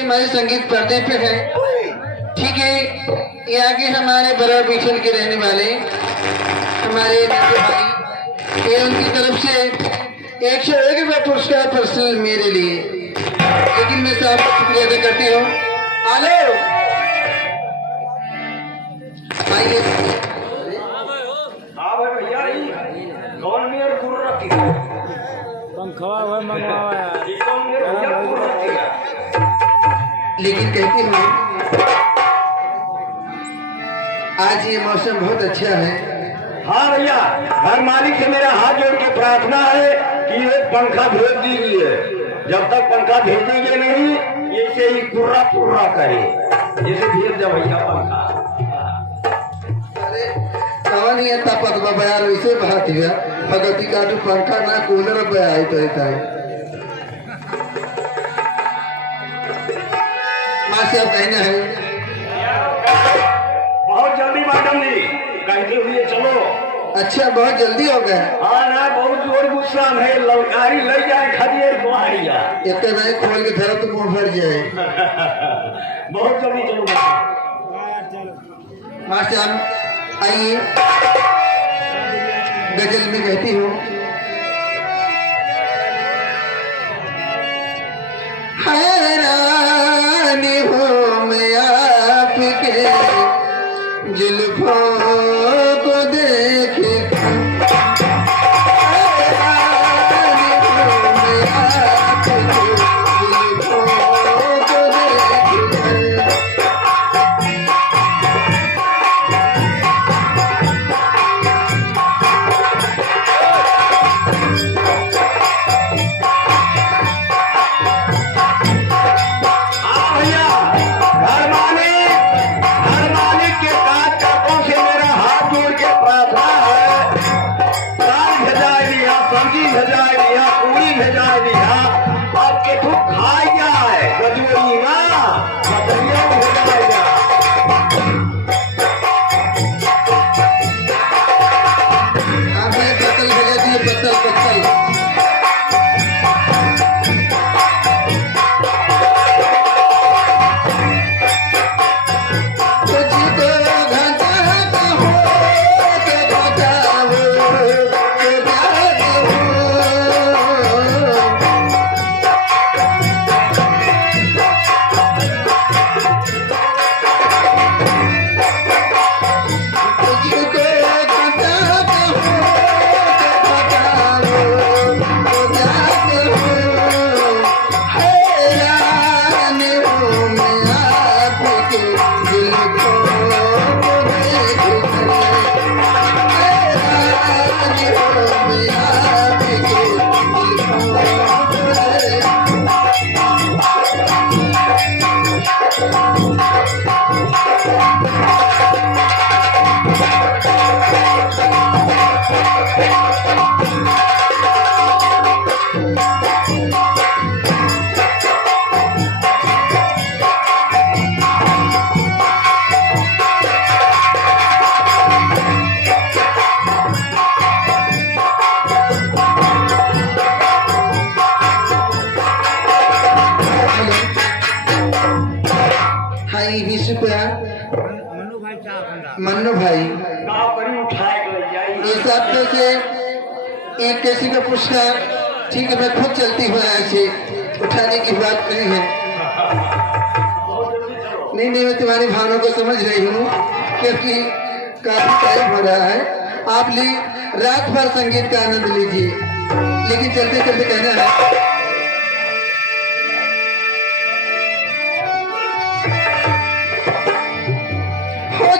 हमारे संगीत पर्दे पे है। ठीक है, ये आगे हमारे बड़ा मिशन के रहने वाले हमारे भाई, ये उनकी तरफ से 101 रुपये पुरस्कार पर्सनल मेरे लिए। लेकिन मैं साहब का शुक्रिया अदा करती हूँ। आलो आइए पंखवा हुआ मंगवावा यार। लेकिन कहती हूँ आज ये मौसम बहुत अच्छा है। हाँ भैया, हर मालिक से मेरा हाथ जोड़ के प्रार्थना है कि ये पंखा भेज दीजिए। जब तक पंखा भेजेंगे नहीं, ऐसे ही कुर्रा कुर्रा करे। जैसे भेज दो भैया पंखा। अरे कौन ये तपत बयार वैसे बात हुआ भगती का तो पंखा ना कूलर बयाई तो है। माँ से अब कहना है बहुत जल्दी मैडम जी कहते हुए चलो। अच्छा बहुत जल्दी हो गया। हाँ ना, बहुत जोर गुस्सा है। ललकारी ले जाए खदिए बुआरिया इतने नहीं खोल के धरो तो मुंह भर जाए। बहुत जल्दी चलो। माँ से हम आइए, गजल में कहती हूँ हैरान हूँ मैं आपके जुल्फों को देख मन्नू भाई इस हफ्ते से एक किसी का पुरस्कार। ठीक है, मैं खुद चलती हूँ ऐसे उठाने की बात नहीं है। नहीं नहीं, मैं तुम्हारी भावनाओं को समझ रही हूँ क्योंकि काफी टाइम हो रहा है। आप रात भर संगीत का आनंद लीजिए। लेकिन चलते चलते कहना है हो